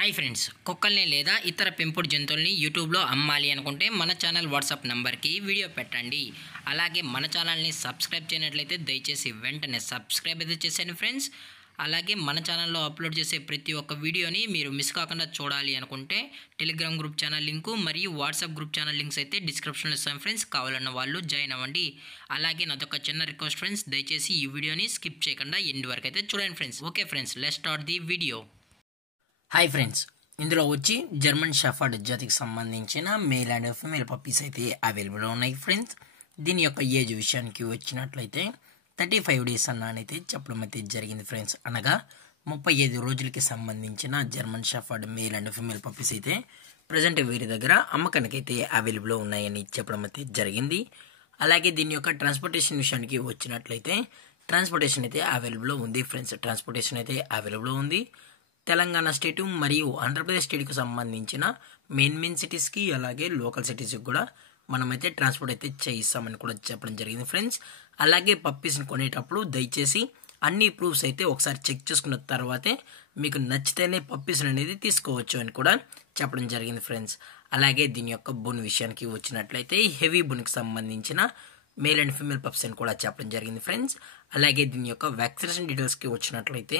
Hi friends, కుక్కల్ని లేదా ఇతర పెంపుడు జంతువుల్ని యూట్యూబ్లో అమ్మాలి అనుకుంటే మన ఛానల్ వాట్సాప్ నెంబర్కి వీడియో పెట్టండి. అలాగే మన ఛానల్ని సబ్స్క్రైబ్ చేయనట్లయితే దయచేసి వెంటనే సబ్స్క్రైబ్ అయితే చేసేయండి ఫ్రెండ్స్. అలాగే మన ఛానల్లో అప్లోడ్ చేసే ప్రతి ఒక్క వీడియోని మీరు మిస్ కాకుండా చూడాలి అనుకుంటే టెలిగ్రామ్ గ్రూప్ ఛానల్ లింకు మరియు వాట్సాప్ గ్రూప్ ఛానల్ లింక్స్ అయితే డిస్క్రిప్షన్లో ఇస్తాను ఫ్రెండ్స్. కావాలన్న వాళ్ళు జాయిన్ అవ్వండి. అలాగే నాదొక చిన్న రిక్వెస్ట్ ఫ్రెండ్స్, దయచేసి ఈ వీడియోని స్కిప్ చేయకుండా ఎండ్ వరకు అయితే చూడండి friends. Okay friends, let's start the video. Hi friends, ఇందులో వచ్చి జర్మన్ షెఫర్డ్ జాతికి సంబంధించిన మేల్ అండ్ ఫీమేల్ పప్పీస్ అయితే అవైలబుల్ ఉన్నాయి ఫ్రెండ్స్. దీని యొక్క ఏజ్ విషయానికి వచ్చినట్లయితే 35 డేస్ అన్నైతే చెప్పడం అయితే జరిగింది ఫ్రెండ్స్. అనగా 35 రోజులకి సంబంధించిన German shepherd male and female puppies అయితే ప్రజెంట్ వీరి దగ్గర అమ్మకానికి అయితే అవైలబుల్ ఉన్నాయని చెప్పడం అయితే జరిగింది. అలాగే దీని యొక్క ట్రాన్స్పోర్టేషన్ విషయానికి వచ్చినట్లయితే ట్రాన్స్పోర్టేషన్ అయితే అవైలబుల్ ఉంది ఫ్రెండ్స్. ట్రాన్స్పోర్టేషన్ అయితే అవైలబుల్ ఉంది. తెలంగాణ స్టేటు మరియు ఆంధ్రప్రదేశ్ స్టేట్కి సంబంధించిన మెయిన్ సిటీస్కి అలాగే లోకల్ సిటీస్కి కూడా మనమైతే ట్రాన్స్పోర్ట్ అయితే చేయిస్తామని కూడా చెప్పడం జరిగింది ఫ్రెండ్స్. అలాగే పప్పీస్ని కొనేటప్పుడు దయచేసి అన్ని ప్రూఫ్స్ అయితే ఒకసారి చెక్ చేసుకున్న తర్వాతే మీకు నచ్చితేనే పప్పీస్ని అనేది తీసుకోవచ్చు అని కూడా చెప్పడం జరిగింది ఫ్రెండ్స్. అలాగే దీని యొక్క బోన్ విషయానికి వచ్చినట్లయితే హెవీ బోన్కి సంబంధించిన మేల్ అండ్ ఫీమేల్ పప్స్ అని కూడా చెప్పడం జరిగింది ఫ్రెండ్స్. అలాగే దీని యొక్క వ్యాక్సినేషన్ డీటెయిల్స్కి వచ్చినట్లయితే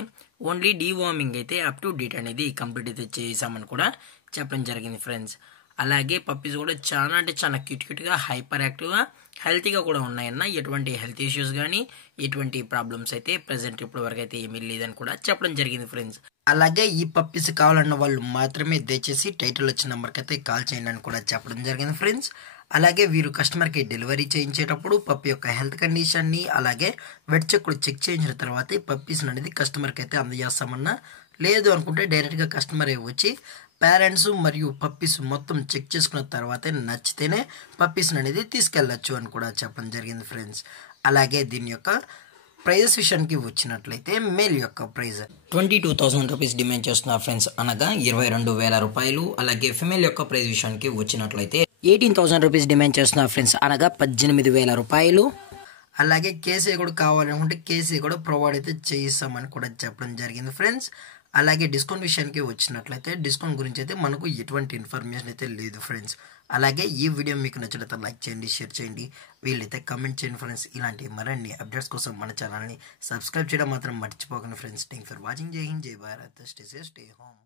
ఓన్లీ డీవార్మింగ్ అయితే అప్ టు డేట్ అనేది కంప్లీట్ అయితే చేసామని కూడా చెప్పడం జరిగింది ఫ్రెండ్స్. అలాగే పప్పీస్ కూడా చాలా అంటే చాలా క్యూట్గా హైపర్ యాక్టివ్గా హెల్తీగా కూడా ఉన్నాయన్న. ఎటువంటి హెల్త్ ఇష్యూస్ కానీ ఎటువంటి ప్రాబ్లమ్స్ అయితే ప్రజెంట్ ఇప్పటి వరకు అయితే ఏమీ లేదని కూడా చెప్పడం జరిగింది ఫ్రెండ్స్. అలాగే ఈ పప్పీస్ కావాలన్న వాళ్ళు మాత్రమే దయచేసి టైటిల్ వచ్చిన నెంబర్కి అయితే కాల్ చేయండి అని కూడా చెప్పడం జరిగింది ఫ్రెండ్స్. అలాగే వీరు కస్టమర్కి డెలివరీ చేయించేటప్పుడు పప్పి యొక్క హెల్త్ కండిషన్ని అలాగే వెట్ చెక్ కూడా చెక్ చేయించిన తర్వాతే పప్పీస్ని అనేది కస్టమర్కి అయితే అందజేస్తామన్నా. లేదు అనుకుంటే డైరెక్ట్గా కస్టమరే వచ్చి పేరెంట్స్ మరియు పప్పీస్ మొత్తం చెక్ చేసుకున్న తర్వాతే నచ్చితేనే పప్పీస్ని అనేది తీసుకెళ్ళచ్చు అని కూడా చెప్పడం జరిగింది ఫ్రెండ్స్. అలాగే దీని యొక్క ప్రైజెస్ విషయానికి వచ్చినట్లయితే మేల్ యొక్క ప్రైజ్ 22,000 రూపీస్ డిమాండ్ చేస్తున్నారు ఫ్రెండ్స్, అనగా 22,000 రూపాయలు. అలాగే ఫిమేల్ యొక్క ప్రైజ్ విషయానికి వచ్చినట్లయితే 18,000 రూపీస్ డిమాండ్ చేస్తున్నారు ఫ్రెండ్స్, అనగా 18,000 రూపాయలు. అలాగే కేసీ కూడా కావాలనుకుంటే కేసీ కూడా ప్రొవైడ్ అయితే చేయిస్తామని కూడా చెప్పడం జరిగింది ఫ్రెండ్స్. అలాగే డిస్కౌంట్ విషయానికి వచ్చినట్లయితే డిస్కౌంట్ గురించి అయితే మనకు ఎటువంటి ఇన్ఫర్మేషన్ అయితే లేదు ఫ్రెండ్స్. అలాగే ఈ వీడియో మీకు నచ్చినట్లయితే లైక్ చేయండి, షేర్ చేయండి, వీళ్ళైతే కమెంట్ చేయండి ఫ్రెండ్స్. ఇలాంటి మరిన్ని అప్డేట్స్ కోసం మన ఛానల్ని సబ్స్క్రైబ్ చేయడం మాత్రం మర్చిపోకండి ఫ్రెండ్స్. Thank for watching. జై హింద్, జై Bharat, stay safe, stay home.